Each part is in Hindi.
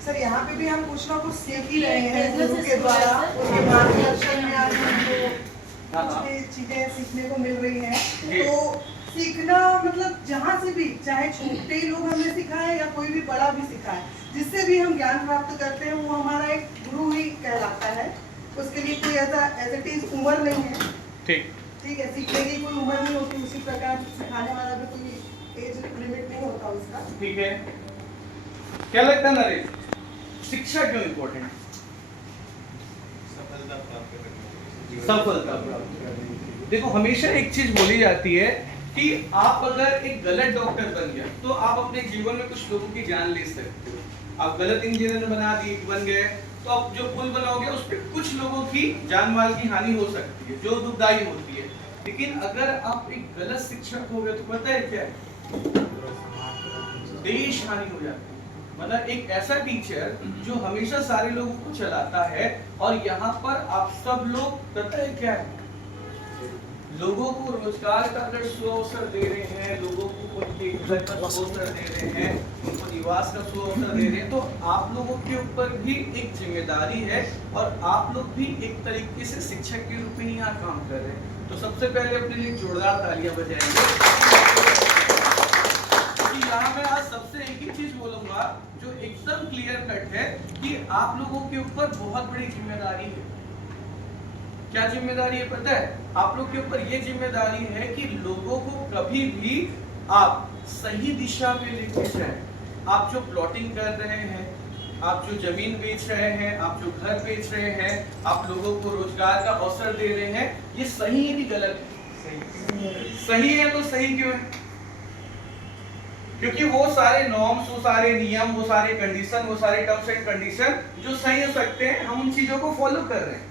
सर यहाँ पे भी हम कुछ ना कुछ सीख ही रहे हैं गुरु के द्वारा, उनके मार्गदर्शन में आज हमको कुछ भी चीजें सीखने को मिल रही हैं। तो सीखना मतलब जहाँ से भी, चाहे छोटे लोग हमें सिखाए या कोई भी बड़ा भी सिखाए, जिससे भी हम ज्ञान प्राप्त करते हैं वो हमारा एक गुरु ही कहलाता है। उसके लिए कोई ऐसा एज इट इज उम्र नहीं है। ठीक है, सीखने की कोई उम्र नहीं होती, उसी प्रकार सिखाने वाला भी कोई एज लिमिट नहीं होता उसका। ठीक है, क्या लगता है नरेश, शिक्षा क्यों इम्पोर्टेंट? सफलता प्राप्त करने। देखो हमेशा एक चीज बोली जाती है कि आप अगर एक गलत डॉक्टर बन गया तो आप अपने जीवन में कुछ लोगों की जान ले सकते हो। आप गलत इंजीनियर बन गए तो आप जो पुल बनाओगे उस पर कुछ लोगों की जान माल की हानि हो सकती है, जो दुखदायी होती है। लेकिन अगर आप एक गलत शिक्षक हो गए तो पता है क्या है, देश हानि हो जाती है। मतलब एक ऐसा टीचर जो हमेशा सारे लोगों को चलाता है, और यहाँ पर आप सब लोग पता है क्या है, लोगों को रोजगार का अगर अवसर दे रहे हैं, लोगों को उनके घर का अवसर दे रहे हैं, उनको निवास का अवसर दे रहे हैं, तो आप लोगों के ऊपर भी एक जिम्मेदारी है और आप लोग भी एक तरीके से शिक्षक के रूप में यहाँ काम कर रहे हैं। तो सबसे पहले अपने लिए जोरदार तालियां बजाएंगे। कि यहाँ मैं आज सबसे एक ही चीज बोलूंगा जो एकदम क्लियर कट है कि आप लोगों के ऊपर बहुत बड़ी जिम्मेदारी है। क्या जिम्मेदारी है पता है? आप लोग के ऊपर ये जिम्मेदारी है कि लोगों को कभी भी आप सही दिशा में लेके जाए। आप जो प्लॉटिंग कर रहे हैं, आप जो जमीन बेच रहे हैं, आप जो घर बेच रहे हैं, आप लोगों को रोजगार का अवसर दे रहे हैं, ये सही है कि गलत है? सही है तो सही क्यों है? क्योंकि वो सारे नॉर्म्स, वो सारे नियम, वो सारे कंडीशन, वो सारे टर्म्स एंड कंडीशन जो सही हो सकते हैं, हम उन चीजों को फॉलो कर रहे हैं,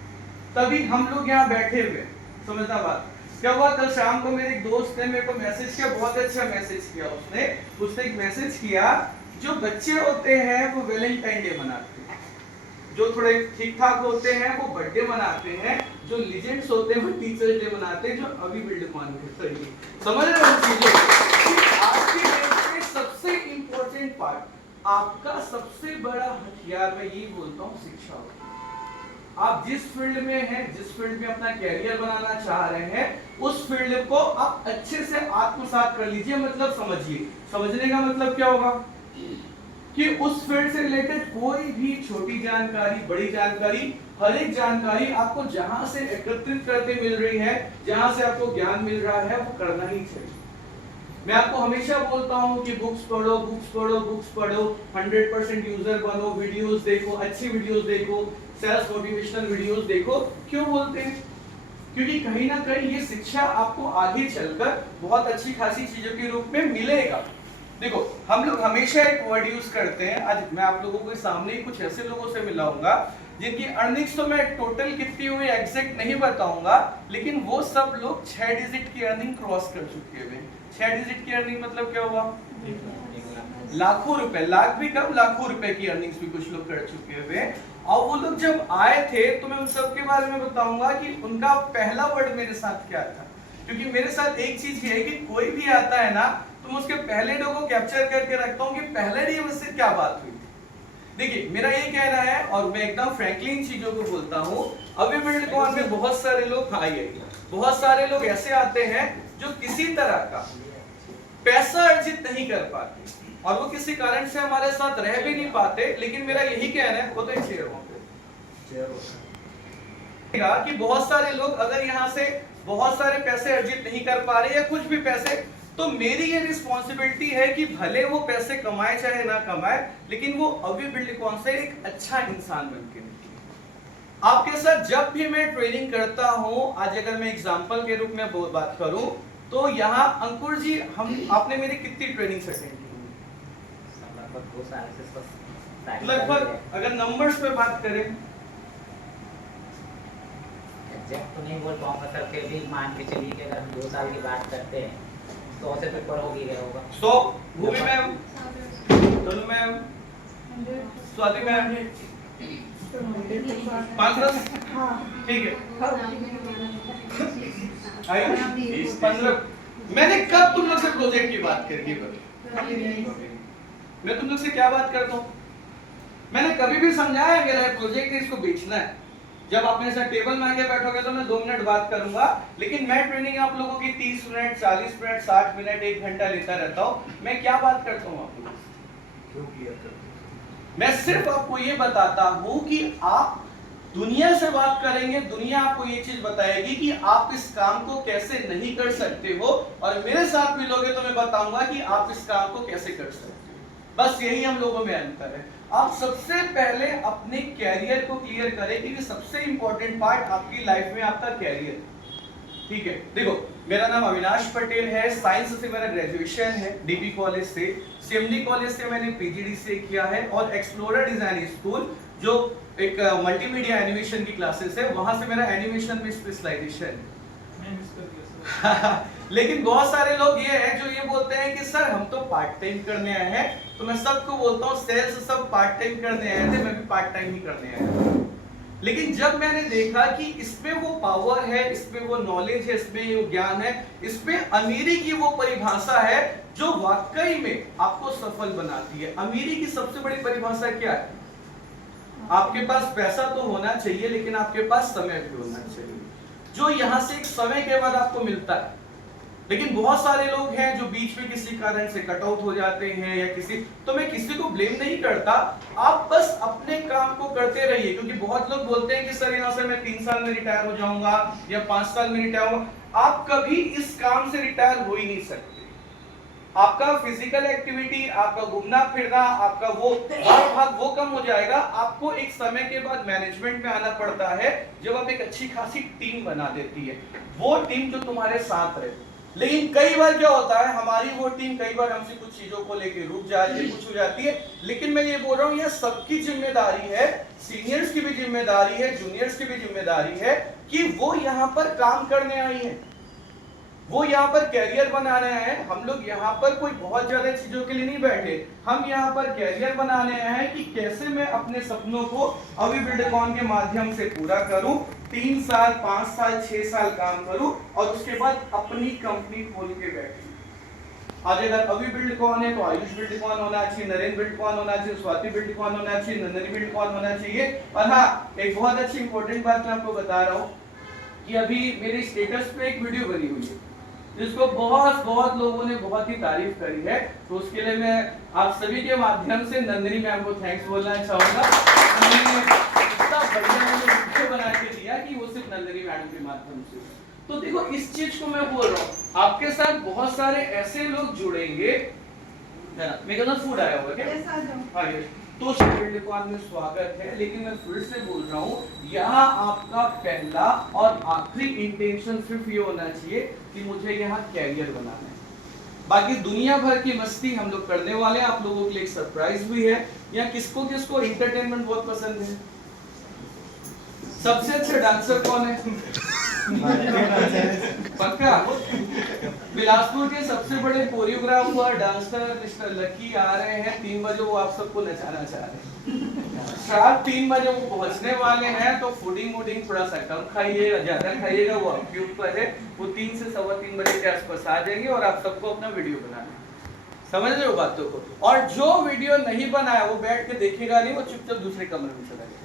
तभी हम लोग यहाँ बैठे हुए। समझना बात। क्या हुआ, कल शाम को मेरे एक दोस्त ने मेरे को मैसेज किया, बहुत अच्छा मैसेज किया उसने एक मैसेज किया, जो बच्चे होते हैं वो वैलेंटाइन डे मनाते हैं, जो थोड़े ठीक ठाक होते हैं वो बर्थडे मनाते हैं, जो लीजेंड्स होते हैं वो टीचर्स डे मनाते हैं, जो अभी बिल्ड मानते हैं। समझ रहे हो चीजें? आज की डेट में सबसे इंपॉर्टेंट पार्ट, आपका सबसे बड़ा हथियार मैं यही बोलता हूँ, शिक्षा होती है। आप जिस फील्ड में हैं, जिस फील्ड में अपना कैरियर बनाना चाह रहे हैं, उस फील्ड को आप अच्छे से आत्मसात कर लीजिए। मतलब समझिए, समझने का मतलब क्या होगा कि उस फील्ड से रिलेटेड कोई भी छोटी जानकारी, बड़ी जानकारी, हर एक जानकारी आपको जहां से एकत्रित करके मिल रही है, जहां से आपको ज्ञान मिल रहा है, वो करना ही चाहिए। मैं आपको हमेशा बोलता हूं कि बुक्स पढ़ो, बुक्स पढ़ो, बुक्स पढ़ो, 100% यूजर बनो, वीडियोस देखो, अच्छी वीडियोस देखो, सेल्फ मोटिवेशनल वीडियोस देखो। क्यों बोलते हैं? क्योंकि कहीं ना कहीं ये शिक्षा आपको आगे चलकर बहुत अच्छी खासी चीजों के रूप में मिलेगा। देखो हम लोग हमेशा एक वर्ड यूज करते हैं, आज मैं आप लोगों के सामने ही कुछ ऐसे लोगों से मिलाऊंगा जिनकी अर्निंग्स तो मैं टोटल कितनी हुई एग्जैक्ट नहीं बताऊंगा, लेकिन वो सब लोग 6 डिजिट की अर्निंग क्रॉस कर चुके हुए। 6 डिजिट की अर्निंग मतलब क्या हुआ? लाखों रुपए, लाख भी कम, लाखों रुपए की अर्निंग्स भी कुछ लोग कर चुके हुए। और वो लोग जब आए थे तो मैं उन सब के बारे में बताऊंगा कि उनका पहला वर्ड मेरे साथ क्या था। क्योंकि मेरे साथ एक चीज ये है कि कोई भी आता है ना तो मैं उसके पहले डे को कैप्चर करके रखता हूँ कि पहले डे उससे क्या बात हुई। देखिए मेरा ये कहना है और मैं एकदम फ्रैंकली इन चीजों को बोलता हूँ, अभी बिल्डकॉन में बहुत सारे लोग बहुत सारे लोग ऐसे आते हैं जो किसी तरह का पैसा अर्जित नहीं कर पाते और वो किसी कारण से हमारे साथ रह भी नहीं पाते। लेकिन मेरा यही कहना है, वो तो शेयर कि बहुत सारे लोग अगर यहाँ से बहुत सारे पैसे अर्जित नहीं कर पा रहे या कुछ भी पैसे, तो मेरी ये रिस्पॉन्सिबिलिटी है कि भले वो पैसे कमाए चाहे ना कमाए, लेकिन वो अभी बिल्डकॉन से एक अच्छा इंसान बनके निकले। आपके साथ जब भी मैं ट्रेनिंग करता हूँ, आज अगर मैं एग्जांपल के रूप में बात करूं तो यहाँ अंकुर जी, आपने मेरी कितनी ट्रेनिंग अटेंड की? लगभग 2 साल से। लगभग अगर नंबर्स पे बात करें, एग्जैक्ट तो नहीं बोल पाऊंगा सर, फिर भी मान के चलिए कि अगर हम 2 साल की बात करते हैं तो 100 से तो ऊपर हो ही गया होगा। 100 भूमि मैम, तनु मैम, स्वाति मैम, 5-10, ठीक है। 15। मैंने कब तुम लोग से प्रोजेक्ट की बात करी? मैं तुम लोग से क्या बात करता हूँ? मैंने कभी भी समझाया मेरा प्रोजेक्ट है, इसको बेचना है। जब आप मेरे साथ टेबल में आके बैठोगे तो मैं 2 मिनट बात करूंगा, लेकिन मैं ट्रेनिंग आप लोगों की 30 मिनट, 40 मिनट, 60 मिनट, 1 घंटा लेता रहता हूं। मैं क्या बात करता हूं आप लोगों से? क्यों किया करते? मैं सिर्फ आपको ये बताता हूं कि आप दुनिया से बात करेंगे, दुनिया आपको ये चीज बताएगी कि आप इस काम को कैसे नहीं कर सकते हो, और मेरे साथ मिलोगे तो मैं बताऊंगा कि आप इस काम को कैसे कर सकते हो। बस यही हम लोगों में अंतर है। आप सबसे पहले अपने कैरियर को क्लियर करें, क्योंकि सबसे इंपॉर्टेंट पार्ट आपकी लाइफ में आपका कैरियर। ठीक है, देखो मेरा नाम अविनाश पटेल है, साइंस से मेरा ग्रेजुएशन है डीपी कॉलेज से, सीएमडी कॉलेज से मैंने पीजीडीसीए किया है, और एक्सप्लोरर डिजाइन स्कूल जो एक मल्टीमीडिया एनिमेशन की क्लासेस है, वहां से मेरा एनिमेशन में स्पेशलाइजेशन है। लेकिन बहुत सारे लोग ये है जो ये बोलते हैं कि सर हम तो पार्ट टाइम करने आए हैं, तो मैं सबको बोलता हूँ सेल्स सब पार्ट टाइम करने आए थे, मैं भी पार्ट टाइम ही करने आया था। लेकिन जब मैंने देखा कि इसमें वो पावर है, इसमें वो नॉलेज है, इसमें वो ज्ञान है, इसमें अमीरी की वो परिभाषा है जो वाकई में आपको सफल बनाती है। अमीरी की सबसे बड़ी परिभाषा क्या है? आपके पास पैसा तो होना चाहिए, लेकिन आपके पास समय भी होना चाहिए, जो यहां से एक समय के बाद आपको मिलता है। लेकिन बहुत सारे लोग हैं जो बीच में किसी कारण से कट आउट हो जाते हैं या किसी, तो मैं किसी को ब्लेम नहीं करता, आप बस अपने काम को करते रहिए। क्योंकि बहुत लोग बोलते हैं कि सर यहाँ से मैं 3 साल में रिटायर हो जाऊंगा या 5 साल में रिटायर होगा। आप कभी इस काम से रिटायर हो ही नहीं सकते। आपका फिजिकल एक्टिविटी, आपका घूमना फिरना, आपका वो भाग वो कम हो जाएगा। आपको एक समय के बाद मैनेजमेंट में आना पड़ता है, जब आप एक अच्छी खासी टीम बना देती है, वो टीम जो तुम्हारे साथ रहे। लेकिन कई बार क्या होता है, हमारी वो टीम कई बार हमसे कुछ चीजों को लेके रुक जाती है, कुछ हो जाती है। लेकिन मैं ये बोल रहा हूँ, यह सबकी जिम्मेदारी है, सीनियर्स की भी जिम्मेदारी है, जूनियर्स की भी जिम्मेदारी है कि वो यहाँ पर काम करने आई है, वो यहाँ पर कैरियर बनाने आए हैं। हम लोग यहाँ पर कोई बहुत ज्यादा चीजों के लिए नहीं बैठे, हम यहाँ पर कैरियर बनाने आए हैं कि कैसे मैं अपने सपनों को अभी बिल्डकॉन के माध्यम से पूरा करूं, 3 साल, 5 साल, 6 साल काम करूं, और उसके बाद अपनी कंपनी खोल के बैठूं। आज अगर अभी बिल्डकॉन है तो आयुष बिल्डकॉन होना चाहिए, नरेंद्र बिल्डकॉन होना चाहिए, स्वाति बिल्डकॉन होना चाहिए, नंदनी बिल्डकॉन होना चाहिए। और हाँ, एक बहुत अच्छी इंपॉर्टेंट बात मैं आपको बता रहा हूँ कि अभी मेरे स्टेटस पे एक वीडियो बनी हुई है जिसको बहुत लोगों ने बहुत ही तारीफ करी है, तो उसके लिए मैं आप सभी के माध्यम से नंदिनी मैम को थैंक्स बोलना चाहूंगा। उन्होंने इतना बढ़िया वीडियो बना के दिया कि वो सिर्फ नंदिनी मैडम के माध्यम से। तो देखो इस चीज को मैं बोल रहा हूँ, आपके साथ बहुत सारे ऐसे लोग जुड़ेंगे। मेरे पास फूड आया हुआ क्या? तो बिल्डकॉन में स्वागत है, लेकिन मैं फिर से बोल रहा हूँ, यहाँ आपका पहला और आखिरी इंटेंशन सिर्फ ये होना चाहिए कि मुझे यहाँ कैरियर बनाना है। बाकी दुनिया भर की मस्ती हम लोग करने वाले हैं, आप लोगों के लिए एक सरप्राइज भी है। यहाँ किसको किसको एंटरटेनमेंट बहुत पसंद है? सबसे अच्छे डांसर कौन है? पक्का? बिलासपुर के सबसे बड़े कोरियोग्राफ हुआ डांसर मिस्टर लकी आ रहे हैं, 3 बजे वो आप सबको नचाना चाह रहे हैं। शायद 3 बजे वो पहुंचने वाले हैं, तो फूडिंग वूडिंग थोड़ा सा कम खाइएगा, ज्यादा खाइएगा, वो आपके ऊपर है। वो 3 से 3:15 बजे के आसपास आ जाएंगे और आप सबको अपना वीडियो बनाना है। समझ रहे हो बातों को? और जो वीडियो नहीं बनाया वो बैठ के देखेगा नहीं, वो चुपचाप दूसरे कमरे में चला जाएगा।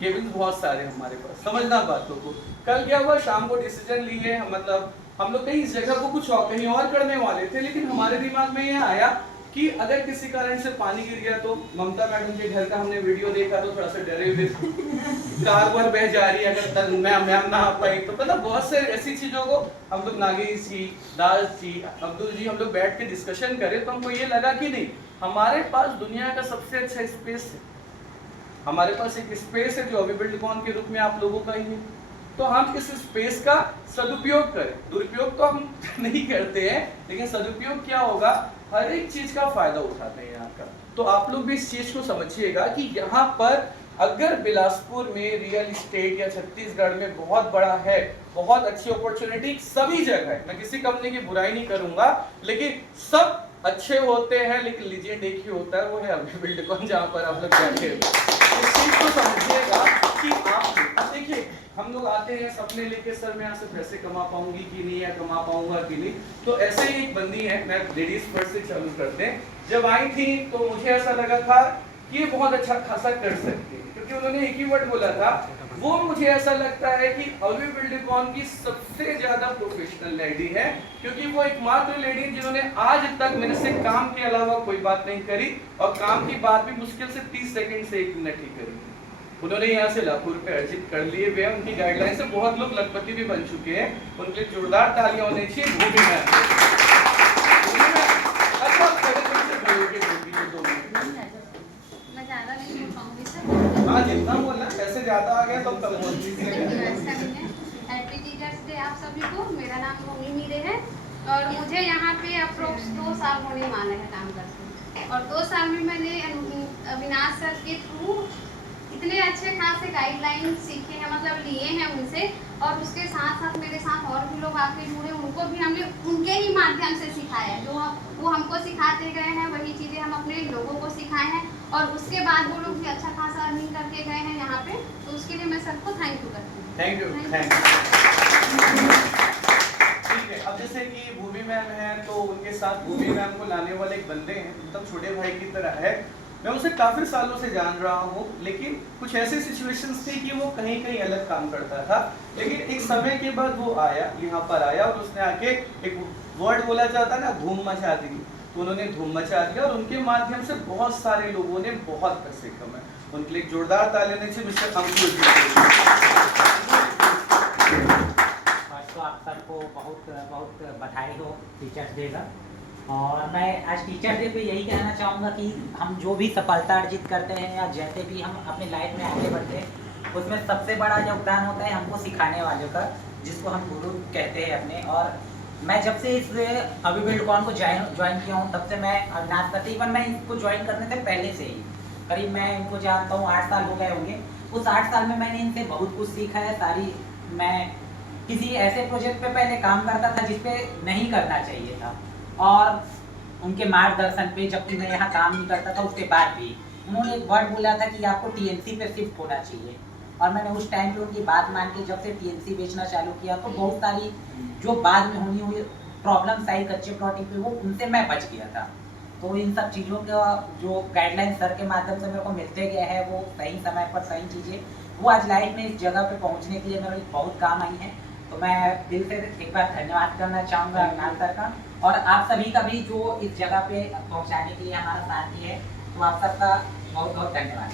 केबिन बहुत सारे हमारे पास, समझना बातों को। कल क्या हुआ, शाम को डिसीजन लिए, मतलब हम लोग कहीं इस जगह को कुछ कहीं और करने वाले थे, लेकिन हमारे दिमाग में ये आया कि अगर किसी कारण से पानी गिर गया तो ममता मैडम के घर का हमने वीडियो देखा तो थोड़ा सा डरे हुए कार वर बह जा रही है, अगर मैम ना आ पाई तो मतलब बहुत से ऐसी चीजों को हम लोग नागेश जी, दास जी, अब्दुल जी, हम लोग बैठ के डिस्कशन करें तो हमको ये लगा कि नहीं, हमारे पास दुनिया का सबसे अच्छा स्पेस है। हमारे पास एक स्पेस है जो अभी बिल्डकॉन के रूप में आप लोगों का ही है, तो हम इस स्पेस का सदुपयोग करें। दुरुपयोग तो हम नहीं करते हैं, लेकिन सदुपयोग क्या होगा, हर एक चीज का फायदा उठाते हैं यहाँ का। तो आप लोग भी इस चीज को समझिएगा कि यहाँ पर अगर बिलासपुर में रियल एस्टेट या छत्तीसगढ़ में बहुत बड़ा है, बहुत अच्छी अपॉर्चुनिटी सभी जगह है, मैं किसी कंपनी की बुराई नहीं करूंगा, लेकिन सब अच्छे होते हैं, लेकिन लीजेंड एक ही होता है, वो है अभी बिल्डकॉन, जहाँ पर आप लोग बैठे हैं। इस चीज को समझिएगा कि आप देखिए, हम लोग आते हैं सपने लेके, सर मैं यहाँ से पैसे कमा पाऊंगी कि नहीं, या कमा पाऊंगा कि नहीं। तो ऐसे ही एक बंदी है, मैं लेडीज फर्स्ट से चालू करते हैं। जब आई थी तो मुझे ऐसा लगा था कि ये बहुत अच्छा खासा कर सकते हैं, क्योंकि उन्होंने एक ही वर्ड बोला था। वो मुझे ऐसा लगता है कि अवी बिल्डकॉन की सबसे ज्यादा प्रोफेशनल लेडी है, क्योंकि वो एकमात्र लेडी है जिन्होंने आज तक मेरे से काम के अलावा कोई बात नहीं करी, और काम की बात भी मुश्किल से 30 सेकंड से 1 मिनट ही करी। उन्होंने यहाँ से लाखों रुपए अर्जित कर लिए हुए हैं। उनकी गाइडलाइन से बहुत लोग लखपति भी बन चुके हैं। उनके लिए जोरदार तालियां होनी चाहिए। भूमि मैम अच्छा मैं ज़्यादा नहीं बोल पाऊंगी सर। हाँ जितना बोलना, पैसे ज्यादा आ गया तो कम बोल दीजिए। हैप्पी टीचर्स डे आप सभी को। मेरा नाम भूमि मीरे है और मुझे यहाँ पे अप्रोक्स 2 साल होने वाले हैं काम करते, और 2 साल में मैंने अविनाश सर के थ्रू इतने अच्छे खासे गाइडलाइन सीखे हैं, मतलब लिए हैं उनसे, और उसके साथ साथ मेरे साथ और भी लोग आके जुड़े, उनको भी हमने उनके ही माध्यम से सिखाया है। जो वो हमको सिखाते गए हैं वही चीज़ें हम अपने लोगों को सिखाए हैं, और उसके बाद वो लोग भी अच्छा खासा अर्निंग करके गए हैं यहाँ पे, तो उसके लिए मैं सबको थैंक यू करती हूँ। Thank you thank you. ठीक है, अब जैसे कि भूमि मैम है तो उनके साथ भूमि मैम को लाने वाले एक बंदे हैं, मतलब छोटे भाई की तरह है। मैं उसे काफी सालों से जान रहा हूँ, लेकिन कुछ ऐसी सिचुएशंस थी कि वो कहीं कहीं अलग काम करता था, लेकिन एक समय के बाद वो आया, यहाँ पर आया और उसने आके एक वर्ड बोला जाता ना, धूम मचा दी। तो उन्होंने धूम मचा दिया और उनके माध्यम से बहुत सारे लोगों ने बहुत पैसे कमाए। उनके लिए जोरदार तालियां देने से मिस्टर अंकुर तो आप सबको बहुत बहुत बधाई हो टीचर्स डे का। और मैं आज टीचर्स डे पे यही कहना चाहूँगा कि हम जो भी सफलता अर्जित करते हैं या जैसे भी हम अपनी लाइफ में आगे बढ़ते हैं, उसमें सबसे बड़ा योगदान होता है हमको सिखाने वालों का, जिसको हम गुरु कहते हैं अपने। और मैं जब से इस अवी बिल्डकॉन को ज्वाइन किया हूँ तब से मैं अविनाश सर, इवन मैं इसको ज्वाइन करने से पहले से ही करीब मैं इनको जानता हूँ 8 साल हो गए होंगे। उस 8 साल में मैंने इनसे बहुत कुछ सीखा है। मैं किसी ऐसे प्रोजेक्ट पे पहले काम करता था जिस पे नहीं करना चाहिए था, और उनके मार्गदर्शन पे जब भी मैं यहाँ काम नहीं करता था उसके बाद भी उन्होंने एक वर्ड बोला था कि आपको टीएनसी पे शिफ्ट होना चाहिए, और मैंने उस टाइम पे उनकी बात मान के जब से टीएनसी बेचना चालू किया तो बहुत सारी जो बाद में होनी हुई प्रॉब्लम्स आई कच्चे प्लॉटिंग पे, वो उनसे मैं बच गया था। तो इन सब चीज़ों का जो गाइडलाइन सर के माध्यम से मेरे को मिलते गया है, वो सही समय पर सही चीज़ें वो आज लाइफ में इस जगह पे पहुंचने के लिए मेरे बहुत काम आई हैं। तो मैं दिल से एक बार धन्यवाद करना चाहूँगा अविनाश सर का, और आप सभी का भी जो इस जगह पे पहुंचाने के लिए हमारा साथी है, तो आप सबका बहुत बहुत धन्यवाद।